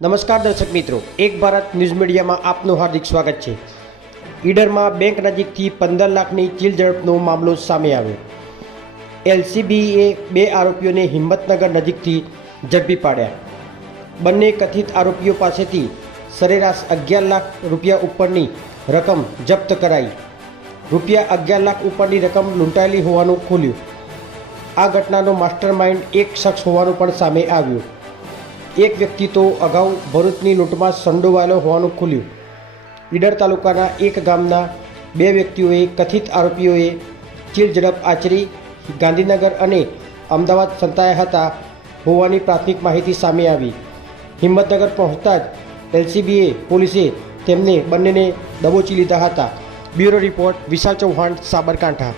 નમસ્કાર દર્શક મિત્રો, એક ભારત ન્યૂઝ મીડિયામાં આપનું હાર્દિક સ્વાગત છે। ઈડરમાં બેંક નજીકથી 15 લાખની ચીલ ઝડપનો મામલો સામે આવ્યો। એલસીબીએ 2 આરોપીઓને હિંમતનગર નજીકથી ઝડપી પાડ્યા। બંને કથિત આરોપીઓ પાસેથી સરેરાશ 11 લાખ રૂપિયા ઉપરની રકમ જપ્ત કરાઈ। રૂપિયા 11 લાખ ઉપરની રકમ લૂંટાયેલી હોવાનું ખુલ્યું। આ ઘટનાનો માસ્ટરમાઇન્ડ એક શખ્સ હોવાનું પણ સામે આવ્યું। એક વ્યક્તિ તો અગાઉ ભરૂચની લૂંટમાં સંડોવાયેલો હોવાનું ખુલ્યું। ઈડર તાલુકાના એક ગામના 2 વ્યક્તિઓએ કથિત આરોપીઓએ ચીલ ઝડપ આચરી ગાંધીનગર અને અમદાવાદ સંતાયા હતા હોવાની પ્રાથમિક માહિતી સામે આવી। હિંમતનગર પહોંચતા જ એલસીબીએ પોલીસે તેમને બંનેને દબોચી લીધા હતા। બ્યુરો રિપોર્ટ વિશાલ ચૌહાણ, સાબરકાંઠા।